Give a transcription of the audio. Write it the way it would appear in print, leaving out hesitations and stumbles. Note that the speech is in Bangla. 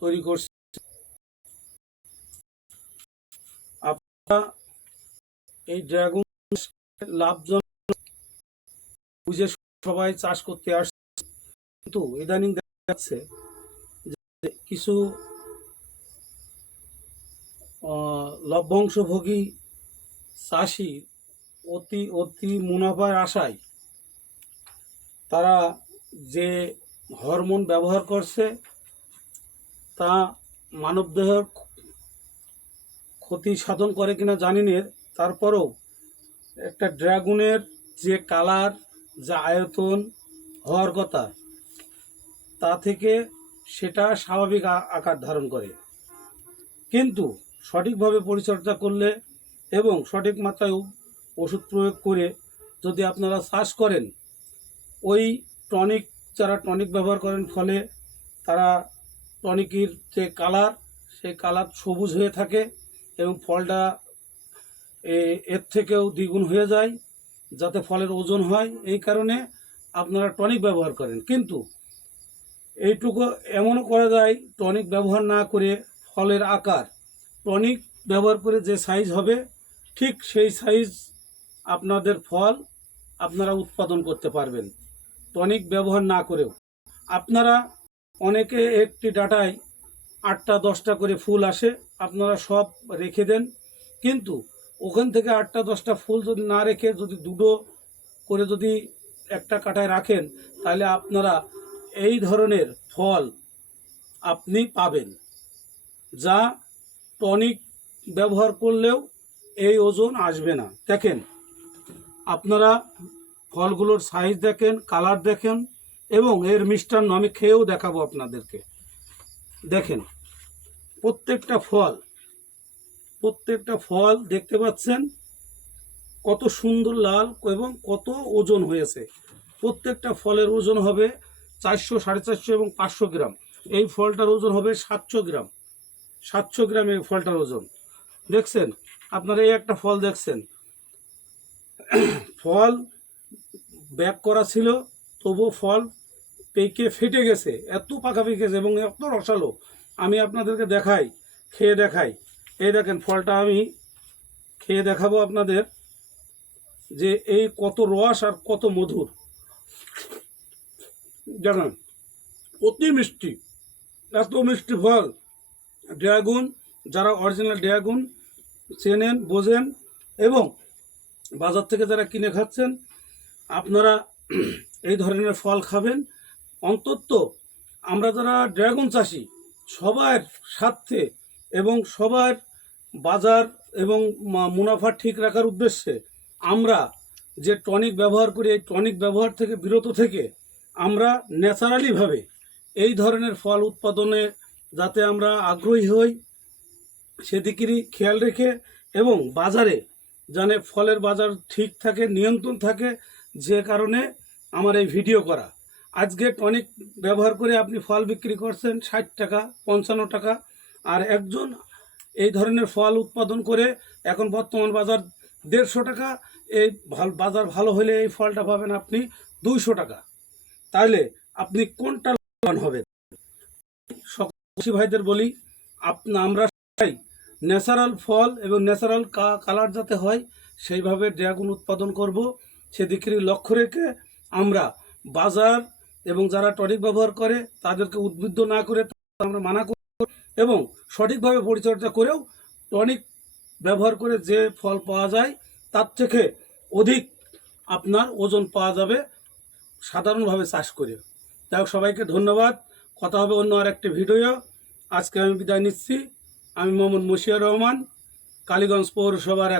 তৈরি করছে। আপনারা এই ড্রাগন লাভজনক বুঝে সবাই চাষ করতে আসছে, কিন্তু ইদানিং দেখা যাচ্ছে যে কিছু লভ্যাংশভোগী চাষি অতি অতি মুনাফার আশায় তারা যে হরমোন ব্যবহার করছে তা মানবদেহের ক্ষতি সাধন করে কিনা জানি না, তারপরেও একটা ড্রাগনের যে কালার, যা আয়তন হওয়ার কথা, তা থেকে সেটা স্বাভাবিক আকার ধারণ করে। কিন্তু সঠিকভাবে পরিচর্যা করলে এবং সঠিক মাত্রায় ওষুধ প্রয়োগ করে যদি আপনারা চাষ করেন, ওই টনিক, যারা টনিক ব্যবহার করেন ফলে তারা টনিকের যে কালার, সেই কালার সবুজ হয়ে থাকে এবং ফলটা এর থেকেও দ্বিগুণ হয়ে যায়, যাতে ফলের ওজন হয়। এই কারণে আপনারা টনিক ব্যবহার করেন। কিন্তু এইটুকু এমনও করা যায়, টনিক ব্যবহার না করে ফলের আকার টনিক ব্যবহার করে যে সাইজ হবে ঠিক সেই সাইজ আপনাদের ফল আপনারা উৎপাদন করতে পারবেন টনিক ব্যবহার না করেও। আপনারা অনেকে একটি ডাঁটায় 8টা 10টা করে ফুল আসে, আপনারা সব রেখে দেন, কিন্তু ওখান থেকে 8টা 10টা ফুল যদি না রেখে যদি 2টো করে যদি একটা কাটায় রাখেন, তাহলে আপনারা এই ধরনের ফল আপনি পাবেন, যা টনিক ব্যবহার করলেও এই ওজন আসবে না। দেখেন, আপনারা ফলগুলোর সাইজ দেখেন, কালার দেখেন এবং এর মিষ্টান্ন আমি খেয়েও দেখাবো আপনাদেরকে। দেখেন, প্রত্যেকটা ফল দেখতে পাচ্ছেন কত সুন্দর লাল এবং কত ওজন হয়েছে। প্রত্যেকটা ফলের ওজন হবে 400, 450 এবং 500 গ্রাম। এই ফলটার ওজন হবে 700 গ্রাম। 700 গ্রাম এই ফলটার ওজন। দেখছেন, আপনারা এই একটা ফল দেখছেন, ফল ব্যাক করা ছিল, তবুও ফল পেকে ফেটে গেছে, এত পাকা পেকেছে এবং এত রসালো। আমি আপনাদেরকে খেয়ে দেখাই। এই দেখেন, ফলটা আমি খেয়ে দেখাবো আপনাদের যে এই কত রস আর কত মধুর। দেখেন, অতি মিষ্টি, এত মিষ্টি ফল। ড্রাগন, যারা অরিজিনাল ড্রাগন চেনেন, বোঝেন এবং বাজার থেকে যারা কিনে খাচ্ছেন, আপনারা এই ধরনের ফল খাবেন। অন্তত আমরা যারা ড্রাগন চাষি, সবার স্বার্থে এবং সবার বাজার এবং মুনাফা ঠিক রাখার উদ্দেশ্যে আমরা যে টনিক ব্যবহার করি, এই টনিক ব্যবহার থেকে বিরত থেকে আমরা ন্যাচারালিভাবে এই ধরনের ফল উৎপাদনে যাতে আমরা আগ্রহী হই, সেদিকেরই খেয়াল রেখে এবং বাজারে যেন ফলের বাজার ঠিক থাকে, নিয়ন্ত্রণ থাকে, যে কারণে আমার এই ভিডিও করা। আজকে টনিক ব্যবহার করে আপনি ফল বিক্রি করছেন 60 টাকা, 55 টাকা, আর একজন এই ধরনের ফল উৎপাদন করে এখন বর্তমান বাজার 150 টাকা। এই বাজার ভালো হলে এই ফলটা পাবেন আপনি 200 টাকা। তাহলে আপনি কোনটা লাভবান হবেন? সকল ভাইদের বলি, আমরা চাই ন্যাচারাল ফল এবং ন্যাচারাল কালার যাতে হয়, সেইভাবে ড্রাগন উৎপাদন করব। সেদিকেরই লক্ষ্য রেখে আমরা বাজার এবং যারা টনিক ব্যবহার করে তাদেরকে উদ্বুদ্ধ না করে আমরা মানা করব এবং সঠিকভাবে পরিচর্যা করেও টনিক ব্যবহার করে যে ফল পাওয়া যায় তার থেকে অধিক আপনার ওজন পাওয়া যাবে সাধারণভাবে চাষ করে। যাই হোক, সবাইকে ধন্যবাদ। কথা হবে অন্য আর একটি ভিডিও। আজকে আমি বিদায় নিচ্ছি। আমি মোহাম্মদ মশিউর রহমান, কালীগঞ্জ পৌরসভার